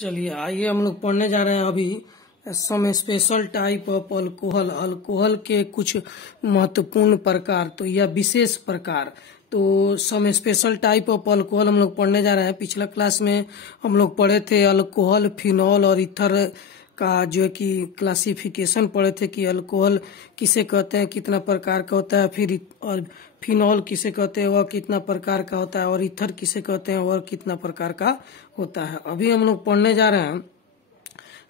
चलिए आइए हम लोग पढ़ने जा रहे हैं अभी some special type of alcohol. Alcohol के कुछ महत्वपूर्ण प्रकार तो या विशेष प्रकार। तो some special type of alcohol हम लोग पढ़ने जा रहे हैं। पिछला क्लास में हम लोग पढ़े थे अल्कोहल, फिनॉल और ईथर का जो है कि क्लासिफिकेशन पढ़े थे कि अल्कोहल किसे कहते हैं, कितना प्रकार का होता है, फिर और फिनॉल किसे कहते हैं वह कितना प्रकार का होता है, और ईथर किसे कहते हैं वह कितना प्रकार का होता है। अभी हम लोग पढ़ने जा रहे हैं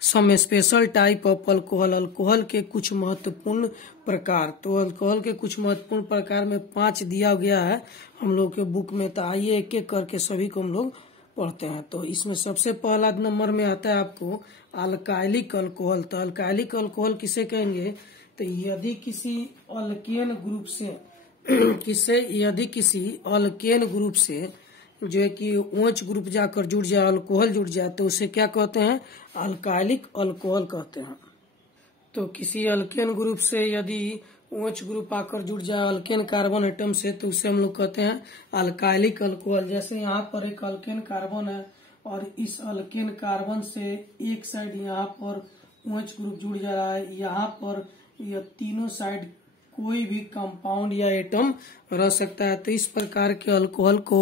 some special type of alcohol. Alcohol के कुछ महत्वपूर्ण प्रकार। तो अल्कोहल के कुछ महत्वपूर्ण प्रकार में 5 दिया गया है हम लोग के बुक में। तो आइए एक एक करके सभी को हम लोग पढ़ते हैं। तो इसमें सबसे पहला नंबर में आता है आपको अल्काइलिक अल्कोहल। तो अल्काइलिक अल्कोहल किसे कहेंगे? तो यदि किसी अल्केन ग्रुप से यदि किसी अल्केन ग्रुप से जो है कि OH ग्रुप जाकर जुड़ जाए, अल्कोहल जुड़ जाए, तो उसे क्या कहते हैं? अल्काइलिक अल्कोहल कहते हैं। तो किसी अल्केन ग्रुप से यदि OH ग्रुप आकर जुड़ जाए अल्केन कार्बन एटम से, तो उसे हम लोग कहते हैं अल्काइलिक अल्कोहल। जैसे यहाँ पर एक अल्केन कार्बन है और इस अल्केन कार्बन से एक साइड यहाँ पर OH ग्रुप जुड़ जा रहा है, यहाँ पर यह तीनों साइड कोई भी कंपाउंड या एटम रह सकता है। तो इस प्रकार के अल्कोहल को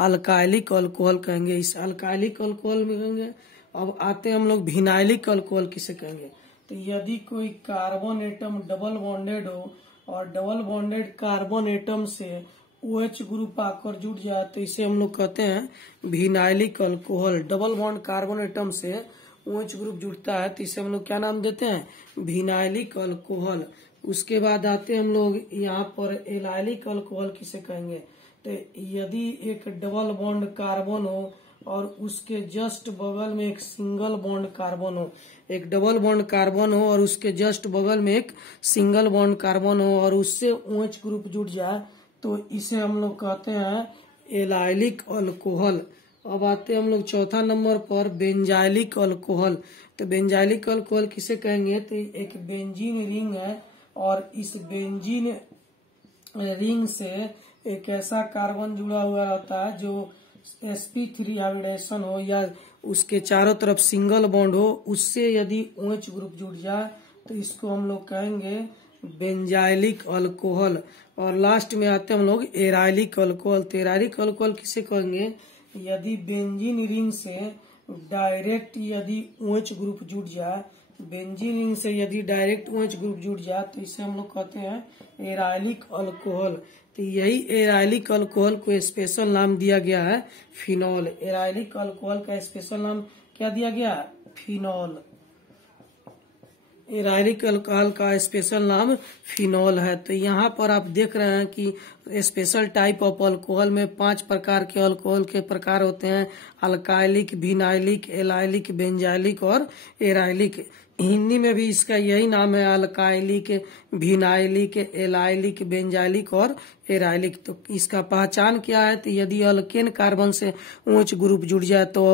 अल्काइलिक अल्कोहल कहेंगे। इस अल्काइलिक अल्कोहल में कहेंगे। अब आते हैं हम लोग विनाइलिक अल्कोहल किसे कहेंगे? तो यदि कोई कार्बन एटम डबल बॉन्डेड हो और डबल बॉन्डेड कार्बन एटम से OH ग्रुप आकर जुड़ जाए, तो इसे हम लोग कहते हैं vinylic alcohol. Double bond carbon atom से OH ग्रुप जुड़ता है तो इसे हम लोग क्या नाम देते हैं? Vinylic alcohol. उसके बाद आते हैं हम लोग यहाँ पर एलाइलिक अल्कोहल किसे कहेंगे? तो यदि एक डबल बॉन्ड कार्बन हो और उसके जस्ट बगल में एक सिंगल बॉन्ड कार्बन हो, एक डबल बॉन्ड कार्बन हो और उसके जस्ट बगल में एक सिंगल बॉन्ड कार्बन हो और उससे OH ग्रुप जुड़ जाए, तो इसे हम लोग कहते हैं एलाइलिक अल्कोहल। अब आते हैं हम लोग चौथा नंबर पर बेंजाइलिक अल्कोहल। तो बेंजाइलिक अल्कोहल किसे कहेंगे? तो एक बेंजीन रिंग है और इस बेंजीन रिंग से एक ऐसा कार्बन जुड़ा हुआ रहता है जो sp3 हाइब्रिडेशन हो या उसके चारों तरफ सिंगल बॉन्ड हो, उससे यदि OH ग्रुप जुड़ जाए तो इसको हम लोग कहेंगे बेंजाइलिक अल्कोहल। और लास्ट में आते हैं हम लोग एराइलिक अल्कोहल। तो एराइलिक अल्कोहल किसे कहेंगे? यदि बेंजीन रिंग से डायरेक्ट यदि OH ग्रुप जुड़ जाए, बेंजीन रिंग से यदि डायरेक्ट OH ग्रुप जुड़ जाए, तो इसे हम लोग कहते हैं एराइलिक अल्कोहल। तो यही एराइलिक अल्कोहल को स्पेशल नाम दिया गया है फिनॉल। एराइलिक अल्कोहल का स्पेशल नाम क्या दिया गया? फिनॉल। एराइलिक अल्कोहल का स्पेशल नाम फिनॉल है। तो यहाँ पर आप देख रहे हैं कि स्पेशल टाइप ऑफ अल्कोहल में 5 प्रकार के अल्कोहल के प्रकार होते हैं: अल्काइलिक, विनाइलिक, एलाइलिक, बेंजाइलिक और एराइलिक। हिंदी में भी इसका यही नाम है, अल्काइलिक, विनाइलिक, एलाइलिक, बेंजाइलिक और एराइलिक। तो इसका पहचान क्या है? तो यदि अल्केन कार्बन से OH ग्रुप जुड़ जाए तो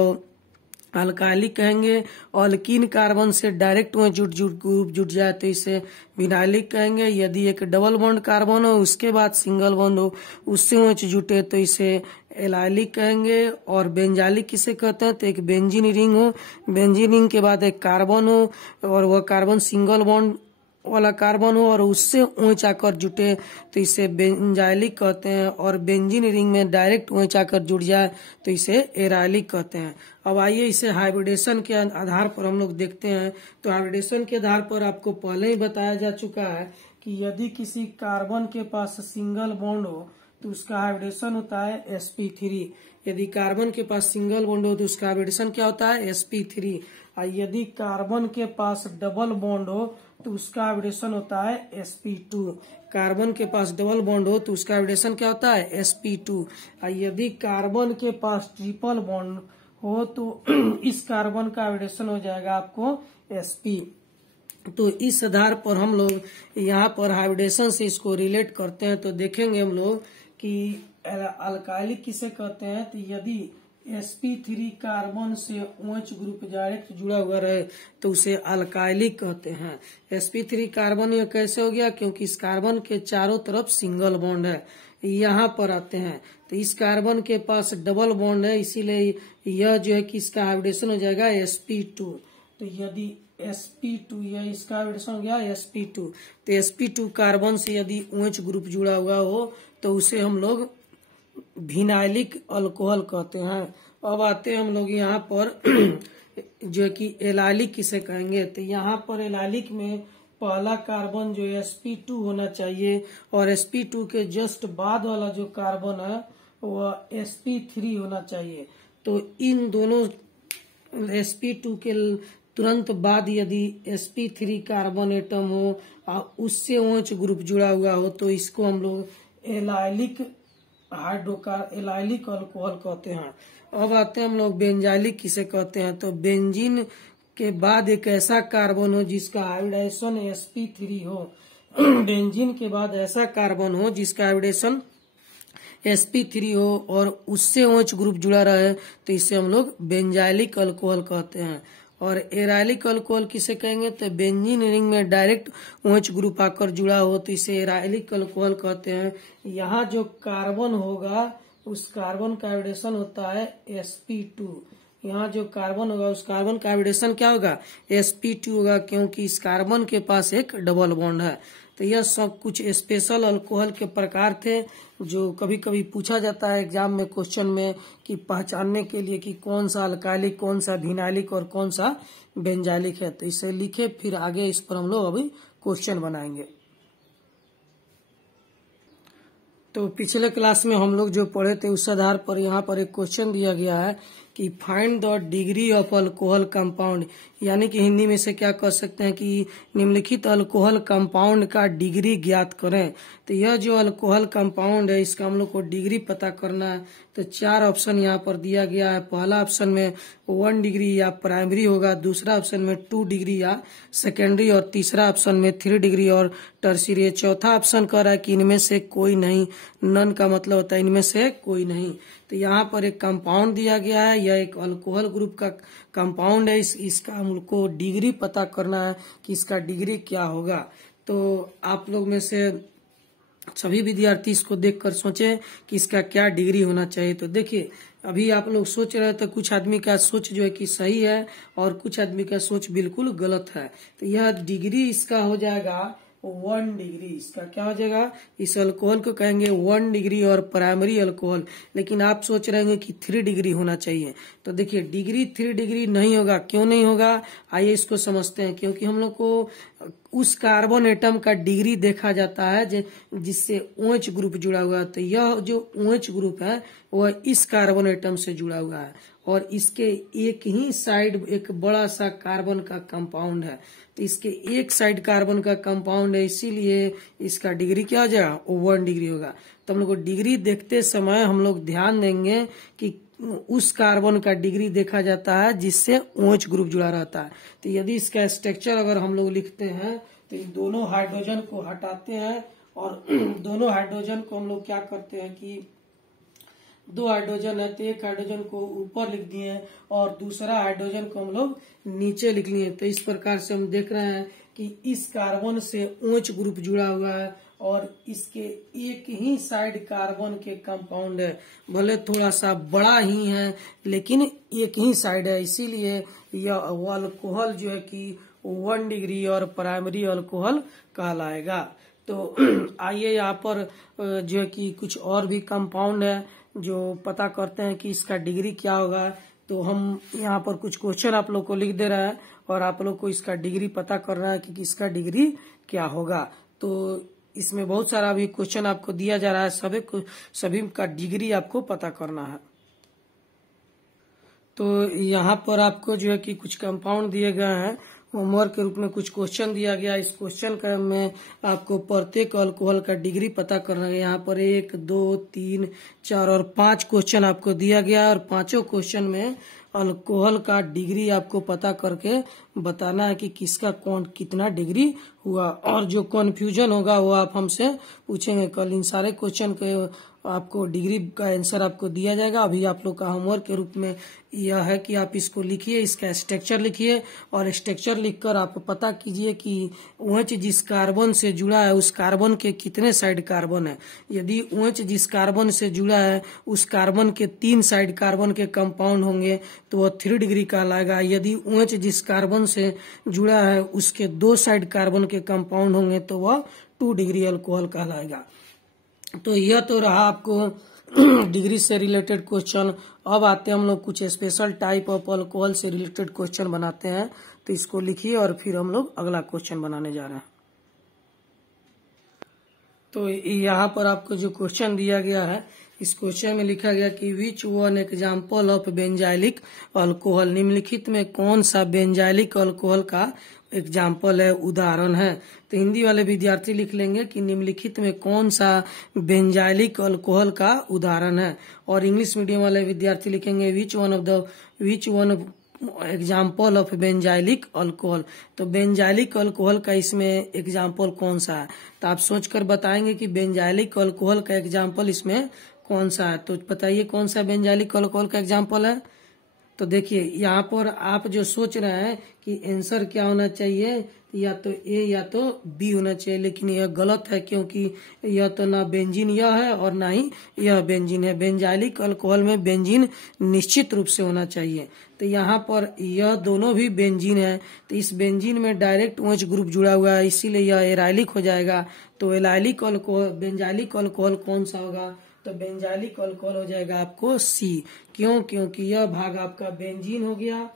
अल्काइलिक कहेंगे। अल्कीन कार्बन से डायरेक्ट OH ग्रुप जुड़ जाए तो इसे विनाइलिक कहेंगे। यदि एक डबल बॉन्ड कार्बन हो उसके बाद सिंगल बॉन्ड हो उससे OH जुटे तो इसे एलाइलिक कहेंगे। और बेंजाइलिक किसे कहते हैं? तो एक बेंजीन रिंग हो, बेंजीन रिंग के बाद एक कार्बन हो और वह कार्बन सिंगल बॉन्ड वाला कार्बन हो और उससे OH आकर जुटे तो इसे बेंजाइलिक कहते हैं। और बेंजीन रिंग में डायरेक्ट OH आकर जुड़ जाए तो इसे एराइलिक कहते हैं। अब आइए इसे हाइब्रिडेशन के आधार पर हम लोग देखते हैं। तो हाइब्रिडेशन के आधार पर आपको पहले ही बताया जा चुका है कि यदि किसी कार्बन के पास सिंगल बॉन्ड हो तो उसका हाइब्रिडेशन होता है sp3। यदि कार्बन के पास सिंगल बॉन्ड हो तो उसका हाइब्रिडेशन क्या होता है? sp3। और यदि कार्बन के पास डबल बॉन्ड हो तो उसका हाइब्रिडेशन होता है sp2। कार्बन के पास डबल बॉन्ड हो तो उसका हाइब्रिडेशन क्या होता है? sp2। और यदि कार्बन के पास ट्रिपल बॉन्ड हो तो इस कार्बन का हाइब्रिडेशन हो जाएगा आपको sp। तो इस आधार पर हम लोग यहाँ पर हाइब्रिडेशन से इसको रिलेट करते हैं। तो देखेंगे हम लोग कि अल्काइलिक किसे कहते हैं? तो यदि sp3 कार्बन से OH ग्रुप डायरेक्ट जुड़ा हुआ रहे तो उसे अल्काइलिक कहते हैं। sp3 कार्बन ये कैसे हो गया? क्योंकि इस कार्बन के चारों तरफ सिंगल बॉन्ड है। यहाँ पर आते हैं। तो इस कार्बन के पास डबल बॉन्ड है, इसीलिए यह जो है कि इसका हाइब्रिडेशन हो जाएगा sp2। तो यदि sp2 यह इसका हाइब्रिडेशन हो गया sp2। तो sp2 कार्बन से यदि OH ग्रुप जुड़ा हुआ हो तो उसे हम लोग विनाइलिक अल्कोहल कहते हैं। अब आते हैं हम लोग यहाँ पर जो कि एलाइलिक किसे कहेंगे। तो यहाँ पर एलाइलिक में पहला कार्बन जो sp2 होना चाहिए और sp2 के जस्ट बाद वाला जो कार्बन है वह sp3 होना चाहिए। तो इन दोनों sp2 के तुरंत बाद यदि sp3 कार्बन एटम हो और उससे OH ग्रुप जुड़ा हुआ हो तो इसको हम लोग एलाइलिक एलाइलिक अल्कोहल कहते हैं। अब आते हैं हम लोग बेंजाइलिक किसे कहते हैं। तो बेंजीन के बाद एक ऐसा कार्बन हो जिसका हाइब्रिडेशन sp3 हो। बेंजीन के बाद ऐसा कार्बन हो जिसका हाइब्रिडेशन sp3 हो और उससे OH ग्रुप जुड़ा रहे तो इसे हम लोग बेंजाइलिक अल्कोहल कहते हैं। और एराइलिक अल्कोहल किसे कहेंगे। तो बेंजीन रिंग में डायरेक्ट OH ग्रुप आकर जुड़ा हो तो इसे एराइलिक अल्कोहल कहते हैं। यहाँ जो कार्बन होगा उस कार्बन का हाइब्रिडेशन होता है sp2। यहाँ जो कार्बन होगा उस कार्बन का हाइब्रिडेशन क्या होगा sp2 होगा, क्योंकि इस कार्बन के पास एक डबल बॉन्ड है। तो यह सब कुछ स्पेशल अल्कोहल के प्रकार थे जो कभी कभी पूछा जाता है एग्जाम में क्वेश्चन में कि पहचानने के लिए कि कौन सा अल्काइलिक, कौन सा विनाइलिक और कौन सा बेंजाइलिक है। तो इसे लिखे, फिर आगे इस पर हम लोग अभी क्वेश्चन बनाएंगे। तो पिछले क्लास में हम लोग जो पढ़े थे उस आधार पर यहाँ पर एक क्वेश्चन दिया गया है कि find the degree of alcohol compound, यानी कि हिंदी में से क्या कह सकते हैं कि निम्नलिखित अल्कोहल कंपाउंड का डिग्री ज्ञात करें। तो यह जो अल्कोहल कंपाउंड है इसका हम लोग को डिग्री पता करना है। तो 4 ऑप्शन यहाँ पर दिया गया है। पहला ऑप्शन में 1 डिग्री या प्राइमरी होगा, दूसरा ऑप्शन में 2 डिग्री या सेकेंडरी और तीसरा ऑप्शन में 3 डिग्री और टर्शियरी। चौथा ऑप्शन कह रहा है कि इनमें से कोई नहीं। नन का मतलब होता है इनमें से कोई नहीं। तो यहाँ पर एक कंपाउंड दिया गया है, यह एक अल्कोहल ग्रुप का कंपाउंड है। इसका हमको डिग्री पता करना है कि इसका डिग्री क्या होगा। तो आप लोग में से सभी विद्यार्थी इसको देखकर सोचें कि इसका क्या डिग्री होना चाहिए। तो देखिए अभी आप लोग सोच रहे हैं तो कुछ आदमी का सोच जो है कि सही है और कुछ आदमी का सोच बिल्कुल गलत है। तो यह डिग्री इसका हो जाएगा 1 डिग्री। इसका क्या हो जाएगा, इस अल्कोहल को कहेंगे 1 डिग्री और प्राइमरी अल्कोहल। लेकिन आप सोच रहे हैं कि 3 डिग्री होना चाहिए। तो देखिए डिग्री 3 डिग्री नहीं होगा। क्यों नहीं होगा, आइए इसको समझते हैं। क्योंकि हम लोग को उस कार्बन एटम का डिग्री देखा जाता है जिससे OH ग्रुप जुड़ा हुआ है। तो यह जो OH ग्रुप है वह इस कार्बन एटम से जुड़ा हुआ है और इसके एक ही साइड एक बड़ा सा कार्बन का कंपाउंड है। तो इसके एक साइड कार्बन का कंपाउंड है, इसीलिए इसका डिग्री क्या हो जाएगा 1 डिग्री होगा। तो हम लोग को डिग्री देखते समय हम लोग ध्यान देंगे कि उस कार्बन का डिग्री देखा जाता है जिससे OH ग्रुप जुड़ा रहता है। तो यदि इसका स्ट्रक्चर अगर हम लोग लिखते हैं तो इन दोनों हाइड्रोजन को हटाते हैं और दोनों हाइड्रोजन को हम लोग क्या करते हैं कि 2 हाइड्रोजन है तो एक हाइड्रोजन को ऊपर लिख दिए और दूसरा हाइड्रोजन को हम लोग नीचे लिख लिए। तो इस प्रकार से हम देख रहे हैं कि इस कार्बन से OH ग्रुप जुड़ा हुआ है और इसके एक ही साइड कार्बन के कंपाउंड है। भले थोड़ा सा बड़ा ही है लेकिन एक ही साइड है, इसीलिए यह अल्कोहल जो है कि 1 डिग्री और प्राइमरी अल्कोहल कहलाएगा। तो आइए यहाँ पर जो है कि कुछ और भी कंपाउंड है जो पता करते हैं कि इसका डिग्री क्या होगा। तो हम यहाँ पर कुछ क्वेश्चन आप लोग को लिख दे रहा है और आप लोग को इसका डिग्री पता करना है कि किसका डिग्री क्या होगा। तो इसमें बहुत सारा भी क्वेश्चन आपको दिया जा रहा है, सभी का डिग्री आपको पता करना है। तो यहाँ पर आपको जो है कि कुछ कंपाउंड दिए गए हैं, होमवर्क के रूप में कुछ क्वेश्चन दिया गया। इस क्वेश्चन में आपको प्रत्येक अल्कोहल का डिग्री पता करना है। यहाँ पर 1, 2, 3, 4 और 5 क्वेश्चन आपको दिया गया और पांचों क्वेश्चन में अल्कोहल का डिग्री आपको पता करके बताना है कि किसका कौन कितना डिग्री हुआ। और जो कन्फ्यूजन होगा वो आप हमसे पूछेंगे कल। इन सारे क्वेश्चन के आपको डिग्री का आंसर आपको दिया जाएगा। अभी आप लोग का होमवर्क के रूप में यह है कि आप इसको लिखिए, इसका स्ट्रक्चर लिखिए और स्ट्रक्चर लिखकर आप पता कीजिए कि OH जिस कार्बन से जुड़ा है उस कार्बन के कितने साइड कार्बन है। यदि OH जिस कार्बन से जुड़ा है उस कार्बन के 3 साइड कार्बन के कंपाउंड होंगे तो वह 3 डिग्री कहलाएगा। यदि OH जिस कार्बन से जुड़ा है उसके 2 साइड कार्बन के कंपाउंड होंगे तो वह 2 डिग्री अल्कोहल कहलाएगा। तो यह तो रहा आपको डिग्री से रिलेटेड क्वेश्चन। अब आते हैं हम लोग कुछ स्पेशल टाइप ऑफ अल्कोहल से रिलेटेड क्वेश्चन बनाते हैं। तो इसको लिखिए और फिर हम लोग अगला क्वेश्चन बनाने जा रहे हैं। तो यहाँ पर आपको जो क्वेश्चन दिया गया है इस क्वेश्चन में लिखा गया कि which one example of benzylic alcohol, निम्नलिखित में कौन सा बेंजाइलिक अल्कोहल का एग्जाम्पल है, उदाहरण है। तो हिंदी वाले विद्यार्थी लिख लेंगे कि निम्नलिखित में कौन सा बेंजाइलिक अल्कोहल का उदाहरण है, और इंग्लिश मीडियम वाले विद्यार्थी लिखेंगे which one example of benzylic alcohol. तो बेंजाइलिक अल्कोहल का इसमें एग्जाम्पल कौन सा है, तो आप सोचकर बताएंगे कि बेंजाइलिक अल्कोहल का एग्जाम्पल इसमें कौन सा है। तो बताइए कौन सा बेंजाइलिक अल्कोहल का एग्जाम्पल है। तो देखिए यहाँ पर आप जो सोच रहे हैं कि आंसर क्या होना चाहिए, या तो ए या तो बी होना चाहिए, लेकिन यह गलत है क्योंकि यह तो ना बेंजीन यह है और ना ही यह बेंजीन है। बेंजाइलिक अल्कोहल में बेंजीन निश्चित रूप से होना चाहिए। तो यहाँ पर यह दोनों भी बेंजीन है, तो इस बेंजीन में डायरेक्ट OH ग्रुप जुड़ा हुआ है, इसीलिए यह एराइलिक हो जाएगा। तो एलाइलिक अल्कोहल बेंजाइलिक अल्कोहल कौन सा होगा, तो बेंजाइलिक अल्कोहल हो जाएगा आपको सी। क्यों, क्योंकि यह भाग आपका बेंजीन हो गया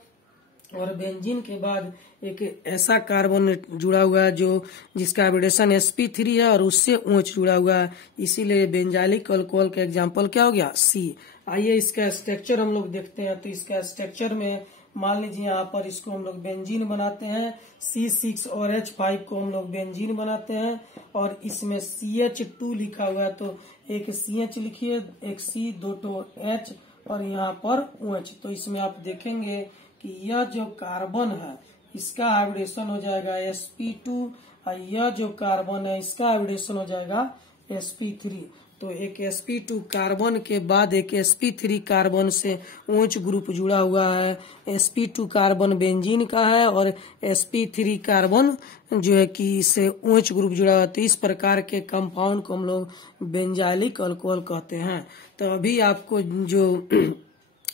और बेंजीन के बाद एक ऐसा कार्बन जुड़ा हुआ है जो जिसका हाइब्रिडेशन sp3 है और उससे OH जुड़ा हुआ है, इसीलिए बेंजाइलिक अल्कोहल का एग्जाम्पल क्या हो गया, सी। आइए इसका स्ट्रक्चर हम लोग देखते हैं। तो इसका स्ट्रक्चर में मान लीजिए यहाँ पर इसको हम लोग बेंजीन बनाते हैं, C6 और H5 को हम लोग बेंजीन बनाते हैं और इसमें CH2 लिखा हुआ है, तो एक CH लिखिए, एक C, 2 H और यहाँ पर OH। तो इसमें आप देखेंगे कि यह जो कार्बन है इसका हाइब्रिडेशन हो जाएगा sp2 और यह जो कार्बन है इसका हाइब्रिडेशन हो जाएगा sp3। तो एक sp2 कार्बन के बाद एक sp3 कार्बन से OH ग्रुप जुड़ा हुआ है। sp2 कार्बन बेंजीन का है और sp3 कार्बन जो है कि इससे OH ग्रुप जुड़ा हुआ है। तो इस प्रकार के कंपाउंड को हम लोग बेंजाइलिक अल्कोहल कहते हैं। तो अभी आपको जो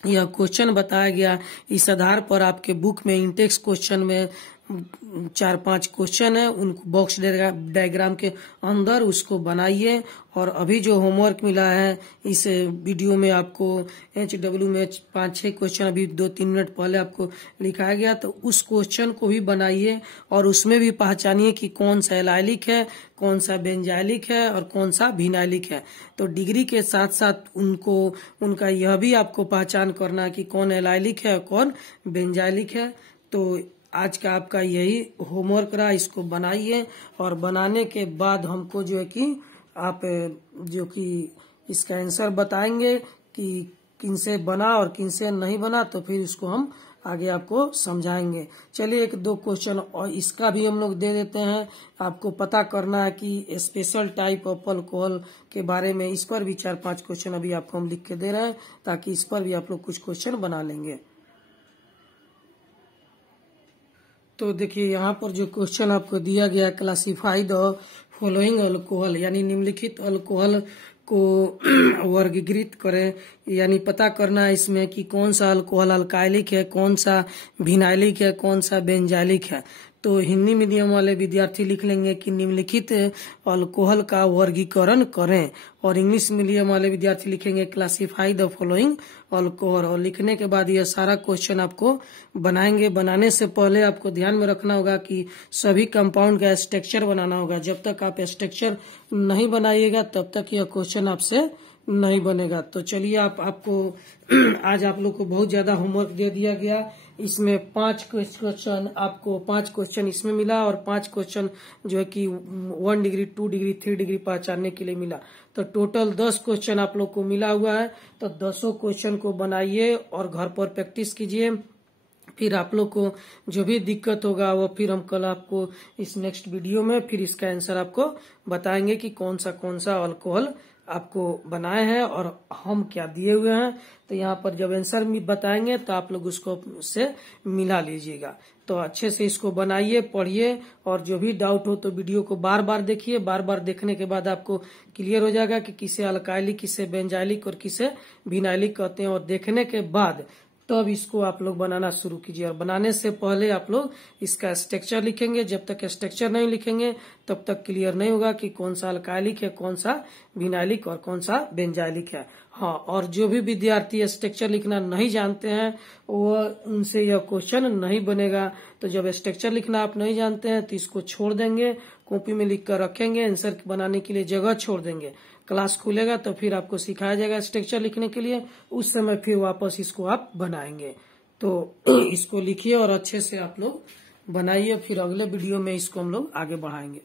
यह क्वेश्चन बताया गया, इस आधार पर आपके बुक में इंटेक्स क्वेश्चन में 4-5 क्वेश्चन है, उनको बॉक्स डायग्राम के अंदर उसको बनाइए। और अभी जो होमवर्क मिला है इस वीडियो में आपको HW में 5-6 क्वेश्चन अभी 2-3 मिनट पहले आपको लिखाया गया, तो उस क्वेश्चन को भी बनाइए और उसमें भी पहचानिए कि कौन सा एलाइलिक है, कौन सा बेंजाइलिक है और कौन सा विनाइलिक है। तो डिग्री के साथ साथ उनका यह भी आपको पहचान करना है कि कौन एलाइलिक है और कौन बेंजाइलिक है। तो आज का आपका यही होमवर्क रहा, इसको बनाइए और बनाने के बाद हमको जो है कि आप जो कि इसका आंसर बताएंगे कि किनसे बना और किनसे नहीं बना, तो फिर इसको हम आगे आपको समझाएंगे। चलिए 1-2 क्वेश्चन और इसका भी हम लोग दे देते हैं। आपको पता करना है कि स्पेशल टाइप ऑफ अल्कोहल के बारे में, इस पर भी 4-5 क्वेश्चन अभी आपको हम लिख के दे रहे हैं ताकि इस पर भी आप लोग कुछ क्वेश्चन बना लेंगे। तो देखिए यहाँ पर जो क्वेश्चन आपको दिया गया, क्लासिफाई द फॉलोइंग अल्कोहल, यानी निम्नलिखित अल्कोहल को वर्गीकृत करें, यानी पता करना है इसमें कि कौन सा अल्कोहल अल्काइलिक है, कौन सा विनाइलिक है, कौन सा बेंजाइलिक है। तो हिंदी मीडियम वाले विद्यार्थी लिख लेंगे कि निम्नलिखित अल्कोहल का वर्गीकरण करें, और इंग्लिश मीडियम वाले विद्यार्थी लिखेंगे क्लासिफाई द फॉलोइंग अल्कोहल। और लिखने के बाद यह सारा क्वेश्चन आपको बनाएंगे। बनाने से पहले आपको ध्यान में रखना होगा कि सभी कंपाउंड का स्ट्रक्चर बनाना होगा। जब तक आप स्ट्रक्चर नहीं बनाइएगा तब तक यह क्वेश्चन आपसे नहीं बनेगा। तो चलिए आपको आज आप लोग को बहुत ज्यादा होमवर्क दे दिया गया। इसमें 5 क्वेश्चन आपको 5 क्वेश्चन इसमें मिला और 5 क्वेश्चन जो है कि 1 डिग्री, 2 डिग्री, 3 डिग्री पहचानने के लिए मिला। तो टोटल 10 क्वेश्चन आप लोग को मिला हुआ है। तो 10 क्वेश्चन को बनाइए और घर पर प्रैक्टिस कीजिए। फिर आप लोग को जो भी दिक्कत होगा वो फिर हम कल आपको इस नेक्स्ट वीडियो में फिर इसका आंसर आपको बताएंगे कि कौन सा अल्कोहल आपको बनाए हैं और हम क्या दिए हुए हैं। तो यहाँ पर जब आंसर बताएंगे तो आप लोग उसको उससे मिला लीजिएगा। तो अच्छे से इसको बनाइए, पढ़िए, और जो भी डाउट हो तो वीडियो को बार बार देखिए। बार बार देखने के बाद आपको क्लियर हो जाएगा कि किसे अल्काइलिक, किसे बेंजाइलिक और किसे विनाइलिक कहते हैं। और देखने के बाद तब इसको आप लोग बनाना शुरू कीजिए। और बनाने से पहले आप लोग इसका स्ट्रक्चर लिखेंगे। जब तक स्ट्रक्चर नहीं लिखेंगे तब तक क्लियर नहीं होगा कि कौन सा अल्काइलिक है, कौन सा विनाइलिक और कौन सा बेंजाइलिक है। हाँ, और जो भी विद्यार्थी स्ट्रक्चर लिखना नहीं जानते हैं वो उनसे यह क्वेश्चन नहीं बनेगा। तो जब स्ट्रक्चर लिखना आप नहीं जानते हैं तो इसको छोड़ देंगे, कॉपी में लिख कर रखेंगे, आंसर बनाने के लिए जगह छोड़ देंगे। क्लास खुलेगा तो फिर आपको सिखाया जाएगा स्ट्रक्चर लिखने के लिए, उस समय फिर वापस इसको आप बनाएंगे। तो इसको लिखिए और अच्छे से आप लोग बनाइए, फिर अगले वीडियो में इसको हम लोग आगे बढ़ाएंगे।